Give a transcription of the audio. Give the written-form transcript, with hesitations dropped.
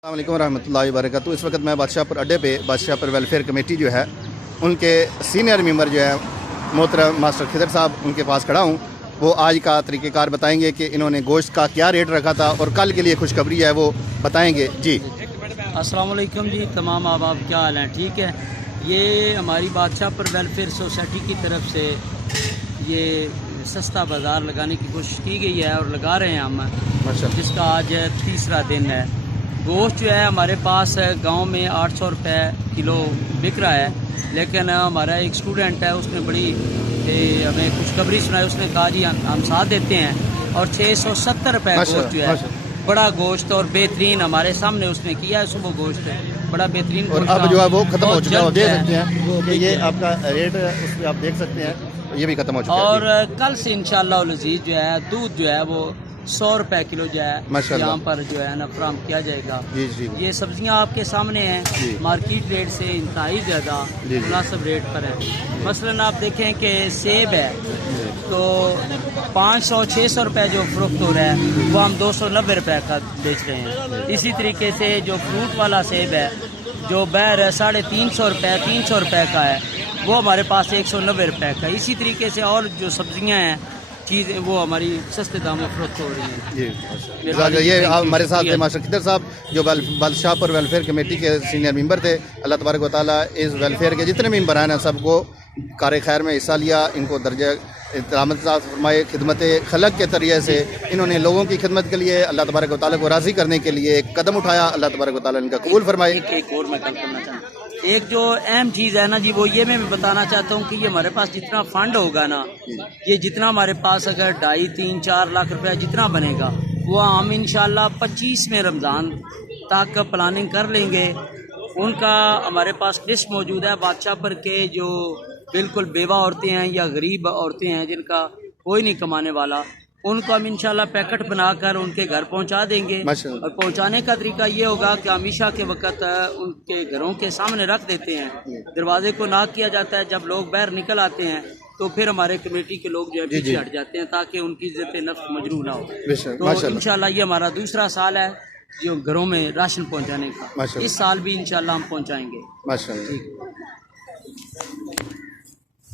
अस्सलामुअलैकुम रहमतुल्लाहि व बरकातहू। इस वक्त मैं बादशाहपुर अड्डे पे बादशाहपुर वेलफेयर कमेटी जो है उनके सीनियर मेंबर जो है मोहतरम मास्टर खिदर साहब उनके पास खड़ा हूँ। वो आज का तरीक़ेकार बताएंगे कि इन्होंने गोश्त का क्या रेट रखा था और कल के लिए खुशखबरी है वो बताएंगे। जी अस्सलाम वालेकुम जी, तमाम आप क्या हाल हैं? ठीक है। ये हमारी बादशाहपुर वेलफेयर सोसाइटी की तरफ से ये सस्ता बाज़ार लगाने की कोशिश की गई है और लगा रहे हैं हम, जिसका आज तीसरा दिन है। गोश्त जो है हमारे पास गांव में 800 रुपये किलो बिक रहा है, लेकिन हमारा एक स्टूडेंट है, उसने बड़ी हमें खुशखबरी सुनाई। उसने कहा जी हम साथ देते हैं और 670 रुपये गोश्त जो है, बड़ा गोश्त और बेहतरीन हमारे सामने उसने किया है। सुबह गोश्त बड़ा बेहतरीन और अब जो है वो खत्म हो चुका है, देख सकते हैं कि ये आपका रेट उसमें आप देख सकते हैं ये भी खत्म हो चुका है। और कल से इंशाअल्लाह लजीज जो है दूध जो है वो 100 रुपये किलो जो है यहाँ पर जो है ना फराम किया जाएगा। जी जी। ये सब्जियाँ आपके सामने हैं, मार्केट रेट से इंतहाई ज़्यादा मुनासिब रेट पर है। मसलन आप देखें कि सेब है तो 500-600 रुपये जो फ़रोख्त हो रहा है वो हम 290 रुपये का बेच रहे हैं। इसी तरीके से जो फ्रूट वाला सेब है जो बैर 350 रुपये 300 रुपये का है वो हमारे पास 190 रुपये का। इसी तरीके से और जो सब्जियां हैं चीज़ें वो हमारी सस्ते दामों में फरोख्त हो रही हैं। जी ये हमारे साथ थे मास्टर खिदर साहब जो बादशाहपुर वेलफेयर कमेटी के सीनियर मेंबर थे। अल्लाह तबारक व तआला इस वेलफेयर के जितने मेंबर हैं ना सबको कार खैर में हिस्सा लिया, इनको दर्जा फरमाए। खिदमत खलक के तरीके से इन्होंने लोगों की खिदमत के लिए अल्लाह तबारक व तआला को राज़ी करने के लिए एक कदम उठाया। अल्लाह तबारक व तआला इनका कबूल फरमाए। एक और मैं करना चाहता हूँ, एक जो अहम चीज़ है ना जी वो ये मैं बताना चाहता हूँ कि ये हमारे पास जितना फंड होगा ना, ये जितना हमारे पास अगर 2.5-3-4 लाख रुपया जितना बनेगा वो हम इंशाल्लाह 25 में रमज़ान तक प्लानिंग कर लेंगे। उनका हमारे पास लिस्ट मौजूद है बादशाहपुर के जो बिल्कुल बेवा औरतें हैं या गरीब औरतें हैं जिनका कोई नहीं कमाने वाला, उनको हम इंशाल्लाह पैकेट बनाकर उनके घर पहुंचा देंगे। और पहुंचाने का तरीका ये होगा कि हम ईशा के वक्त उनके घरों के सामने रख देते हैं, दरवाजे को नॉक किया जाता है। जब लोग बाहर निकल आते हैं तो फिर हमारे कमेटी के लोग जो है पीछे हट जाते हैं ताकि उनकी इज्जत नफ्स मजरू ना हो। तो इंशाल्लाह ये हमारा दूसरा साल है जो घरों में राशन पहुंचाने का। इस साल भी इंशाल्लाह हम पहुंचाएंगे।